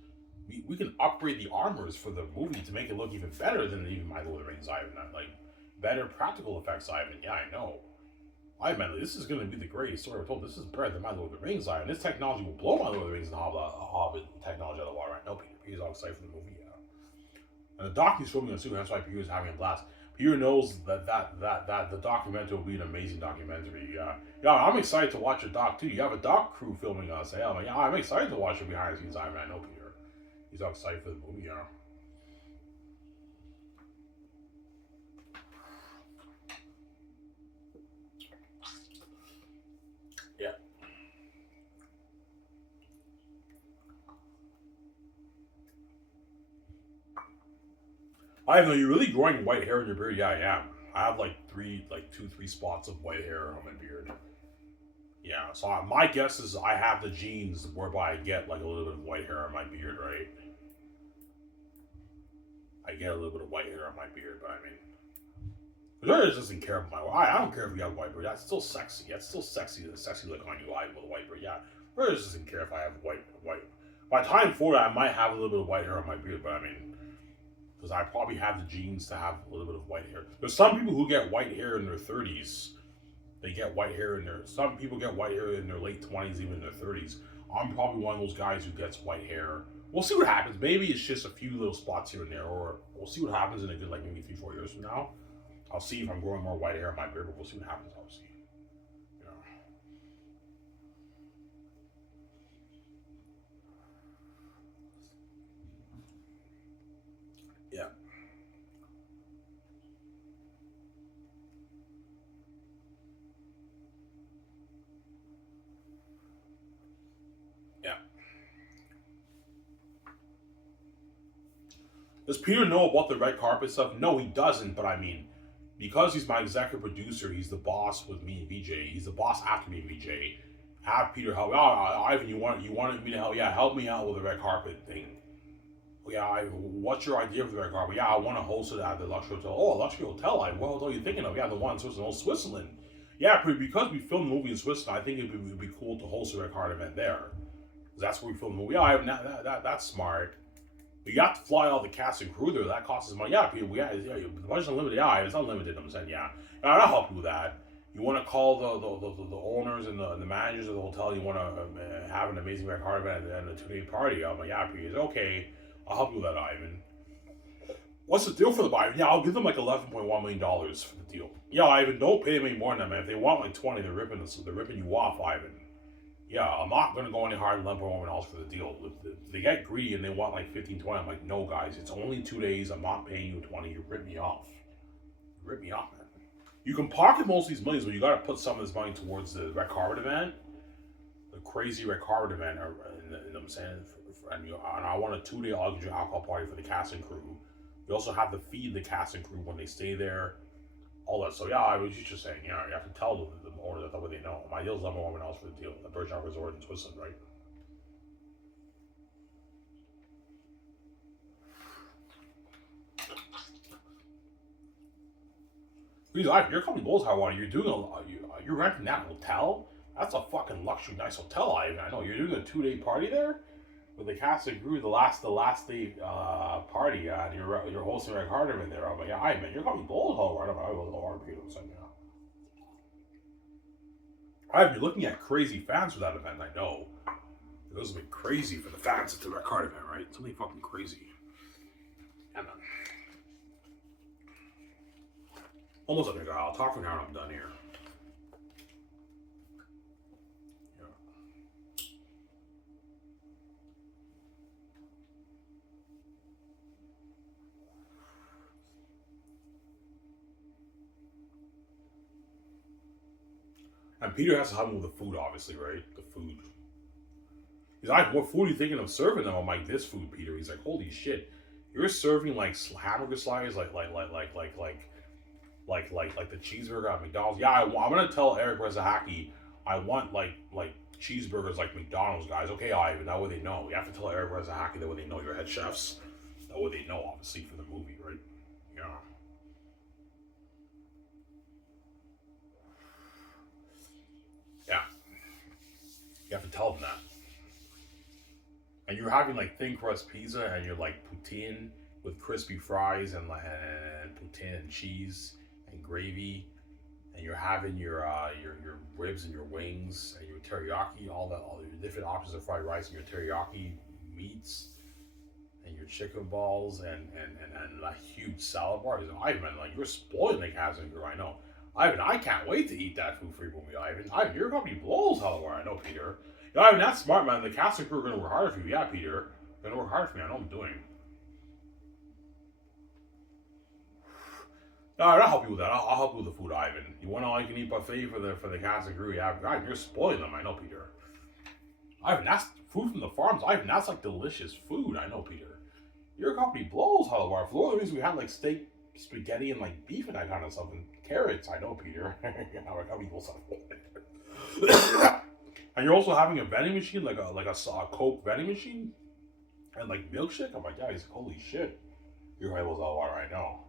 We can upgrade the armors for the movie to make it look even better than even My Lord of the Rings, Ivan. Like better practical effects, Ivan. Yeah, I know. Ivan, this is going to be the greatest story I've told. This is better than My Lord of the Rings, Ivan. This technology will blow My Lord of the Rings and Hobbit technology out of the water. I know Peter's all excited for the movie. Yeah. And the doc he's filming on too. That's why Peter's having a blast. Peter knows that the documentary will be an amazing documentary. Yeah, I'm excited to watch a doc too. You have a doc crew filming us. Yeah, I'm excited to watch it behind the scenes, Ivan. I know Peter. He's all excited for the movie, yeah. Yeah. I know you're really growing white hair in your beard. Yeah, I am. I have like two, three spots of white hair on my beard. Yeah, so my guess is I have the genes whereby I get like a little bit of white hair on my beard, right? I get a little bit of white hair on my beard, but I mean, Rogers doesn't care about my white. I don't care if you got white beard. That's still sexy. That's still sexy. The sexy look on you, Ivan, with a white beard. Yeah, Rogers doesn't care if I have white. By time 40, I might have a little bit of white hair on my beard, but I mean, because I probably have the genes to have a little bit of white hair. There's some people who get white hair in their 30s. They get white hair in their. Some people get white hair in their late 20s, even in their 30s. I'm probably one of those guys who gets white hair. We'll see what happens. Maybe it's just a few little spots here and there, or we'll see what happens in a good, like maybe 3-4 years from now. I'll see if I'm growing more white hair on my beard, but we'll see what happens, obviously. Yeah. Yeah. Does Peter know about the red carpet stuff? No, he doesn't, but I mean, because he's my executive producer, he's the boss with me and VJ. He's the boss after me and VJ. Have Peter help. Oh, Ivan, you wanted me to help? Yeah, help me out with the red carpet thing. Yeah, what's your idea for the red carpet? Yeah, I want to host it at the luxury hotel. Oh, luxury hotel? What hotel are you thinking of? Yeah, the one in Switzerland. Oh, Switzerland. Yeah, because we filmed the movie in Switzerland, I think it would be cool to host a red carpet event there. Because that's where we filmed the movie. Yeah, that's smart. You got to fly all the cast and crew there. That costs us money. Yeah, Peter, the budget's unlimited. Yeah, it's unlimited. I'm saying, yeah. I'll help you with that. You want to call the owners and the managers of the hotel. You want to have an amazing red carpet event and a 2 day party. I'm like, yeah, please. Okay, I'll help you with that, Ivan. What's the deal for the Ivan? Yeah, I'll give them like $11.1 million for the deal. Yeah, Ivan, don't pay them any more than that, man. If they want like 20, they're ripping you off, Ivan. Yeah, I'm not gonna go any higher than $11.1 million for the deal. If they get greedy and they want like 15, 20, I'm like, no, guys, it's only 2 days. I'm not paying you 20. You rip me off. You rip me off, man. You can pocket most of these monies, but you got to put some of this money towards the red carpet event, the crazy red carpet event. You know what I'm saying? And I want a 2 day all-you-can-drink alcohol party for the cast and crew. We also have to feed the cast and crew when they stay there, all that. So yeah, I was just saying, you have to tell the owner that way they know. My deal's $11.1 for the deal, the Bergdorf Resort in Switzerland, right? Please, your company blows how water. You're doing you're renting that hotel. That's a fucking luxury, nice hotel. I know you're doing a 2 day party there with the cast and crew. The last day party, and you're hosting Rick Harder in there. I'm like, yeah, man, your company blows how water. I was a water people saying, you're looking at crazy fans for that event. I know those have been crazy for the fans at the Rick Harder event, right? Something fucking crazy. Yeah, man. Almost up there, I'll talk for now and I'm done here. Yeah. And Peter has to help me with the food, obviously, right? The food. He's like, what food are you thinking of serving them? I'm like, this food, Peter. He's like, holy shit. You're serving like hamburger slices, like the cheeseburger at McDonald's. Yeah, I'm gonna tell Eric Rezahaki I want like cheeseburgers like McDonald's guys. Okay, Ivan, that way they know. You have to tell Eric Rezahaki that way they know you're head chefs. That way they know, obviously, for the movie, right? Yeah. Yeah. You have to tell them that. And you're having like thin crust pizza and you're like poutine with crispy fries and poutine and cheese and gravy, and you're having your ribs and your wings and your teriyaki, all your different options of fried rice and your teriyaki meats and your chicken balls and a huge salad bar. Ivan, like you're spoiling the cast and crew, I know. Ivan, I can't wait to eat that food for you, Ivan. Ivan, your company blows salad bar, I know, Peter. Yeah, Ivan, that's smart, man. The cast and crew are gonna work harder for you. Yeah, Peter. They're gonna work harder for me. I know what I'm doing. Alright, I'll help you with that. I'll help you with the food, Ivan. You want all you can eat buffet for the cast and crew? Yeah, Ivan, you're spoiling them. I know, Peter. Ivan, that's food from the farms. Ivan, that's like delicious food. I know, Peter. Your company blows, however. For all the reasons we had like steak, spaghetti, and like beef and that kind of stuff, and carrots. I know, Peter. Our company blows And you're also having a vending machine, like a Coke vending machine, and like milkshake. I'm like, yeah, he's holy shit. Your company blows all water. I know.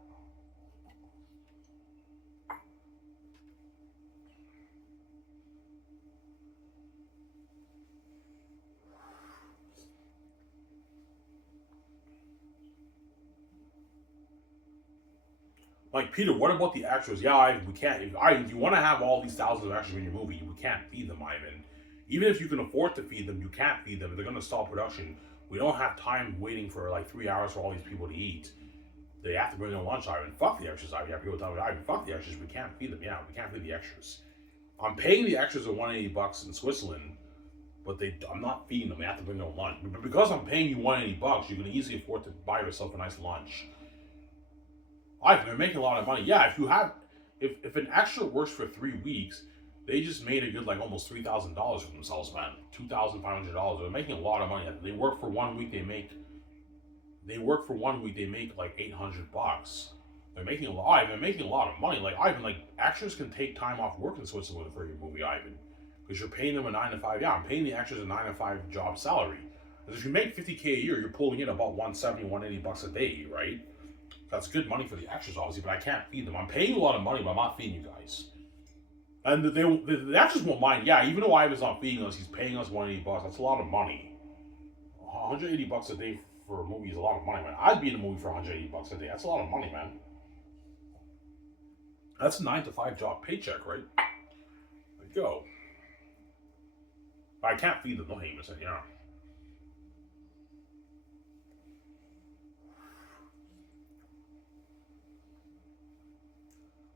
Like, Peter, what about the extras? Yeah, Ivan, we can't. If you want to have all these thousands of extras in your movie, we can't feed them, Ivan. Even if you can afford to feed them, you can't feed them. They're going to stop production. We don't have time waiting for like 3 hours for all these people to eat. They have to bring their lunch, Ivan. Fuck the extras, Ivan. Yeah, people tell me, Ivan, fuck the extras. We can't feed them. Yeah, we can't feed the extras. I'm paying the extras at $180 in Switzerland, but I'm not feeding them. They have to bring their own lunch. But because I'm paying you $180, you can easily afford to buy yourself a nice lunch. They're making a lot of money. Yeah, if an extra works for 3 weeks, they just made a good like almost $3,000 for themselves, man. $2,500. They're making a lot of money. They work for 1 week. They make like $800. They're making a lot. They're making a lot of money. Like Ivan, like extras can take time off work in Switzerland for your movie, Ivan, because you're paying them a 9 to 5. Yeah, I'm paying the extras a 9 to 5 job salary. Because if you make $50K a year, you're pulling in about $170, $180 a day, right? That's good money for the extras, obviously, but I can't feed them. I'm paying a lot of money, but I'm not feeding you guys. And the extras won't mind. Yeah, even though Ivan's not feeding us, he's paying us $180. That's a lot of money. $180 a day for a movie is a lot of money, man. I'd be in a movie for $180 a day. That's a lot of money, man. That's a 9 to 5 job paycheck, right? go. But I can't feed them, no Jameson, yeah.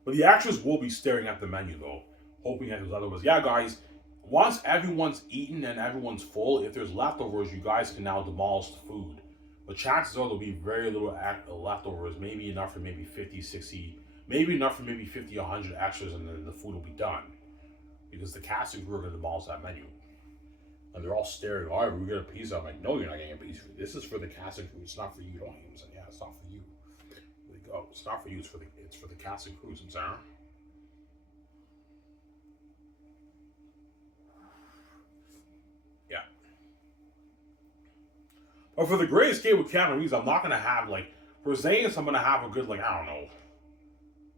But the actors will be staring at the menu though, hoping that there's otherwise. Yeah, guys, once everyone's eaten and everyone's full, if there's leftovers, you guys can now demolish the food. But chances are there'll be very little leftovers, maybe enough for maybe 50, 60, maybe enough for maybe 50, 100 extras, and then the food will be done. Because the cast and crew are going to demolish that menu. And they're all staring, all right, we get a piece. I'm like, no, you're not getting a piece. This is for the cast and crew. It's not for you. Don't hate him. Yeah, it's not for you. There you go. It's not for you. It's for the cast and crew. I'm saying. Yeah. But for the Great Escape with Keanu Reeves, I'm not gonna have like for Xanus, I'm gonna have a good like I don't know.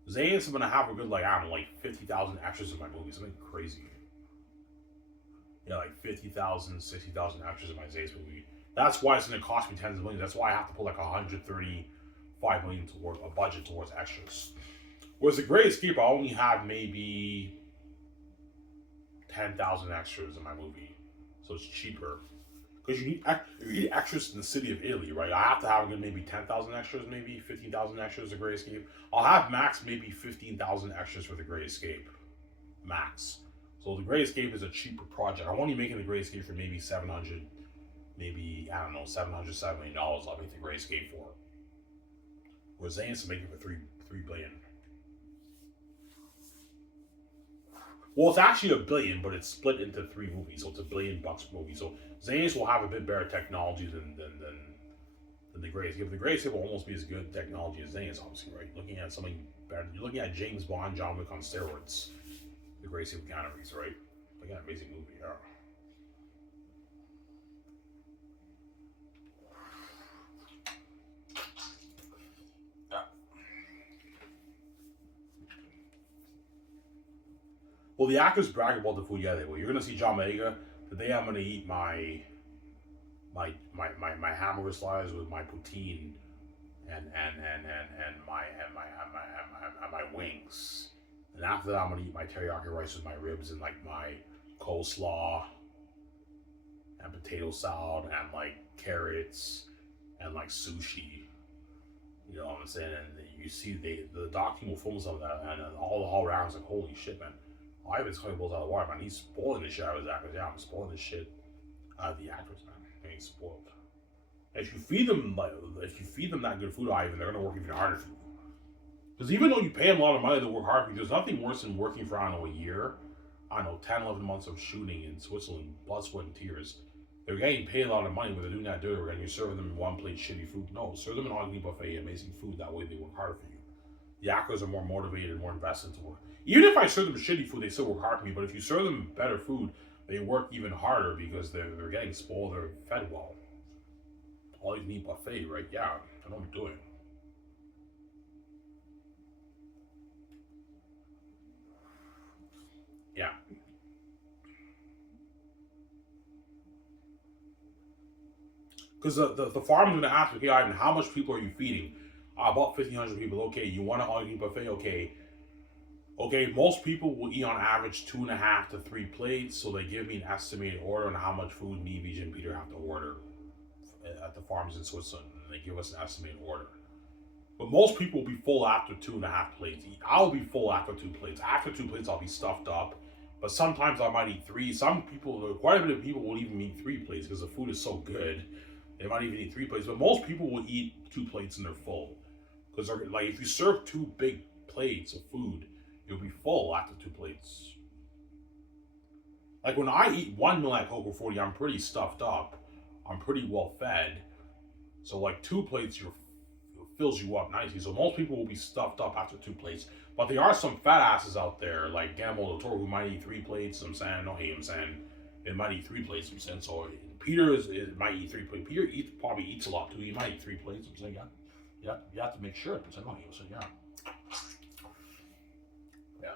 Xanus, I'm gonna have a good like I don't know like 50,000 extras in my movie, something crazy. Yeah, like 50,000, 60,000 extras in my Xanus movie. That's why it's gonna cost me tens of millions. That's why I have to put like 135 million towards a budget towards extras. Whereas the Great Escape, I only have maybe 10,000 extras in my movie, so it's cheaper. Because you need extras in the city of Italy, right? I have to have maybe 10,000 extras, maybe 15,000 extras. The Great Escape. I'll have max maybe 15,000 extras for the Great Escape, max. So the Great Escape is a cheaper project. I'm only making the Great Escape for maybe 700, maybe I don't know, $700, $7 million. I'll make the Great Escape for. Whereas Zane's making it for three billion. Well, it's actually $1 billion, but it's split into 3 movies, so it's $1 billion per movie. So Xanus will have a bit better technology than the Great Escape. The Great Escape will almost be as good technology as Xanus, obviously, right? Looking at something better. You're looking at James Bond, John Wick on steroids. The Great Escape with Keanu Reeves, right? Like an amazing movie, yeah. Well, the actors brag about the food, yeah, they will. You're gonna see John Mega. Today I'm gonna eat my hamburger slices with my poutine and my wings. And after that I'm gonna eat my teriyaki rice with my ribs and like my coleslaw and potato salad and like carrots and like sushi. You know what I'm saying? And you see the doc team will film some of that and all the hall rounds like holy shit, man. Ivan's coming balls out of the water, man. He's spoiling the shit out of his actors. Yeah, I'm spoiling the shit out of the actors, man. They ain't spoiled. If you feed them that good food, Ivan, they're gonna work even harder for you. Because even though you pay them a lot of money to work hard for you, there's nothing worse than working for I don't know a year, I don't know 10, 11 months of shooting in Switzerland, blood, sweat, and tears. They're getting paid a lot of money, but they're doing that dirty, and you're serving them one plate shitty food. No, serve them an all-you-can-eat buffet, amazing food. That way they work harder for you. The actors are more motivated, more invested to work. Even if I serve them shitty food, they still work hard for me. But if you serve them better food, they work even harder because they're getting spoiled, they're fed well. All you can eat buffet, right? Yeah, I know what I'm doing. Yeah. Because the farm's going to ask, okay, Ivan, how much people are you feeding? About 1,500 people. Okay, you want an all you can eat buffet? Okay. Okay, most people will eat on average 2.5 to 3 plates, so they give me an estimated order on how much food me, VJ, and Peter have to order at the farms in Switzerland. And they give us an estimated order. But most people will be full after 2.5 plates. I'll be full after 2 plates. After 2 plates, I'll be stuffed up. But sometimes I might eat 3. Some people, quite a bit of people will even eat 3 plates because the food is so good. They might even eat 3 plates. But most people will eat 2 plates and they're full. Because like if you serve 2 big plates of food, you'll be full after 2 plates. Like when I eat one meal at Coco 40, I'm pretty stuffed up. I'm pretty well fed. So like 2 plates, fills you up nicely. So most people will be stuffed up after 2 plates. But there are some fat asses out there, like Guillermo del Toro, who might eat 3 plates. I'm saying, no hate, I'm saying, it might eat 3 plates. I'm saying, so Peter might eat 3 plates. Peter probably eats a lot too. He might eat 3 plates. I'm saying, yeah, you have to make sure. I'm saying, no hate, I'm saying, yeah. Yeah.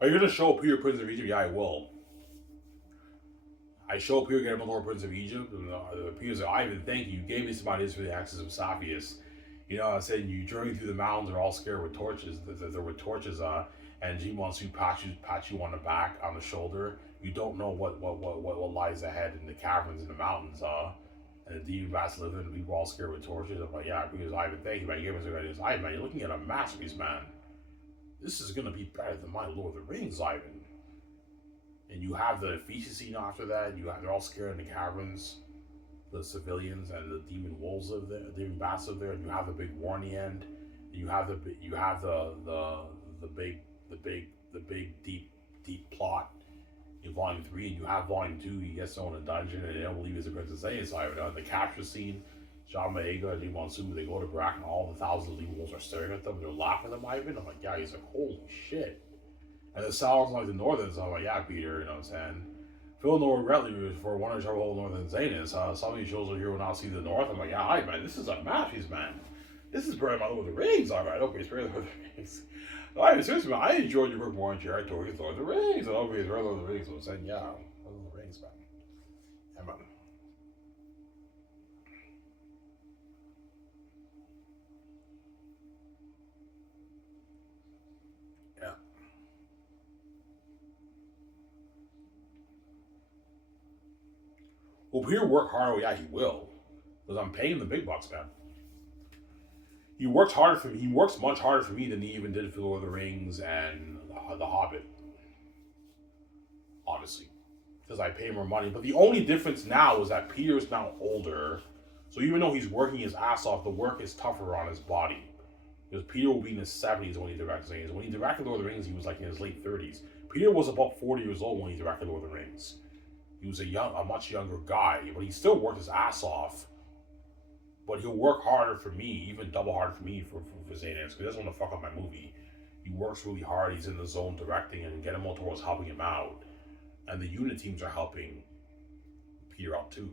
Are you gonna show Peter Prince of Egypt? Yeah, I will. I show Peter getting more Prince of Egypt, and Peter's like, Ivan, thank you. You gave me some ideas for the axis of Sapphires. You know, I said you journey through the mountains, they're all scared with torches. They're with torches, and he wants to pat you on the back, on the shoulder. You don't know what lies ahead in the caverns in the mountains, and the demon bats live in, and people are all scared with torches. I'm like, yeah, Peter's Ivan, thank you, man. You gave me some ideas. Ivan, man, you're looking at a masterpiece, man. This is gonna be better than my Lord of the Rings, Ivan. And you have the feature scene after that. They're all scared in the caverns. The civilians and the demon wolves live there. The demon bats live there, and you have the big war in the end. And you have the big deep plot in volume 3, and you have volume 2. He gets thrown in a dungeon, and they don't believe he's a Princess Leia. So the capture scene, John Boyega and Lee Monsoon, they go to Brack, and all the thousands of demon wolves are staring at them. They're laughing at them. Ivan. I'm like, yeah. He's like, holy shit. And the Souths like the Northerns, I'm like, yeah, Peter, you know what I'm saying? Phil Norwood Retley for Wonder Trouble Whole Northern Xanus. Some of these shows are here when I'll see the North. I'm like, yeah, hi, man, this is a masterpiece, man. This is better than Lord of the Rings. All right, okay, it's better than Lord of the Rings. No, seriously, man, I enjoyed your book more in Jared Tory's Lord of the Rings. And okay, it's better than Lord of the Rings. So I'm saying, yeah, Lord of the Rings, man. Yeah, man. Yeah. Will Peter work harder? Yeah, he will. Because I'm paying the big bucks, man. He works harder for me. He works much harder for me than he even did for Lord of the Rings and The Hobbit. Honestly, because I pay more money. But the only difference now is that Peter's now older, so even though he's working his ass off, the work is tougher on his body. Because Peter will be in his 70s when he directs things. When he directed Lord of the Rings, he was like in his late 30s. Peter was about 40 years old when he directed Lord of the Rings. He was a much younger guy, but he still worked his ass off. But he'll work harder for me, even double harder for me for Xanus, because he doesn't want to fuck up my movie. He works really hard. He's in the zone directing, and Guillermo del Toro's helping him out. And the unit teams are helping Peter out too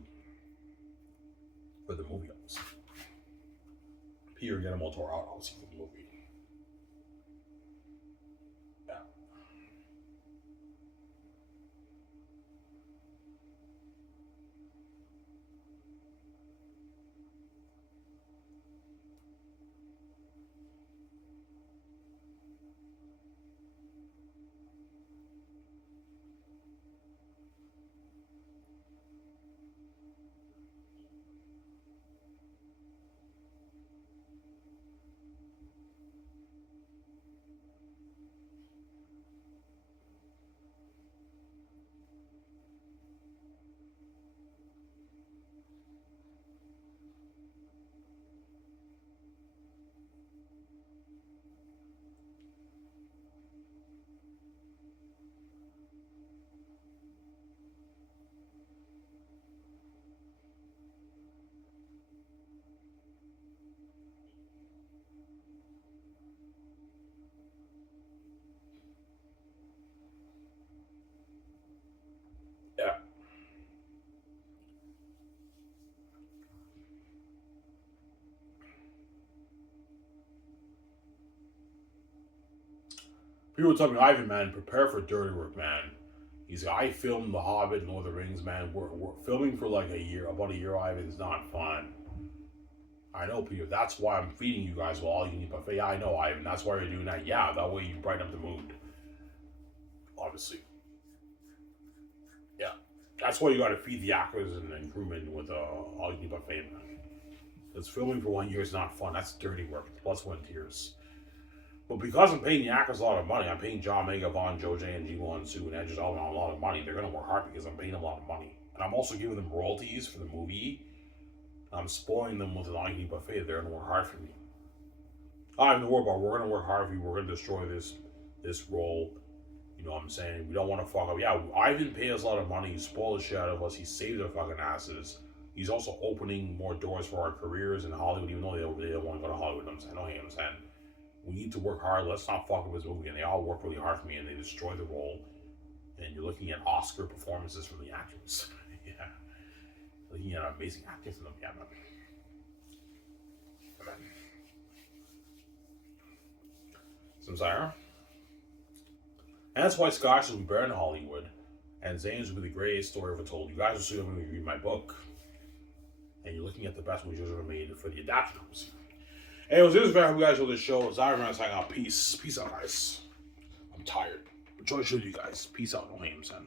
for the movie. Peter and Guillermo del Toro out, obviously, for the movie. Yeah. Yeah. People tell me, Ivan, man, prepare for dirty work, man. He's like, I filmed The Hobbit and Lord of the Rings, man. We're filming for like a year, about a year, Ivan. It's not fun. I know, Peter. That's why I'm feeding you guys while all you can eat buffet. Yeah, I know, Ivan. That's why you're doing that. Yeah, that way you brighten up the mood. Obviously. Yeah. That's why you got to feed the actors and crewmen with all you can eat buffet, man. Because filming for 1 year is not fun. That's dirty work. It's plus one tears. But because I'm paying the actors a lot of money, I'm paying John Mega, Vaughn, Joe J, and G1, Sue, and Edges all a lot of money. They're going to work hard because I'm paying them a lot of money. And I'm also giving them royalties for the movie. I'm spoiling them with an all you can eat buffet. They're going to work hard for me. I have no worry about. We're going to work hard for you. We're going to destroy this role. You know what I'm saying? We don't want to fuck up. Yeah, Ivan paid us a lot of money. He spoiled the shit out of us. He saved our fucking asses. He's also opening more doors for our careers in Hollywood, even though they don't want to go to Hollywood. I'm saying, no, I'm saying, we need to work hard. Let's not fuck up his movie. And they all work really hard for me, and they destroy the role. And you're looking at Oscar performances from the actors. Yeah, looking at amazing actors in them. Yeah, man. Samsara. And that's why Scotch will be better in Hollywood. And Xanus will be the greatest story ever told. You guys are still going to read my book. And you're looking at the best movies ever made for the adapted movies. Anyways, this is very hope you guys enjoyed this show. It's Iron Man signing out. Peace. Peace out, guys. I'm tired. Enjoy the show, you guys. Peace out. No hate, son.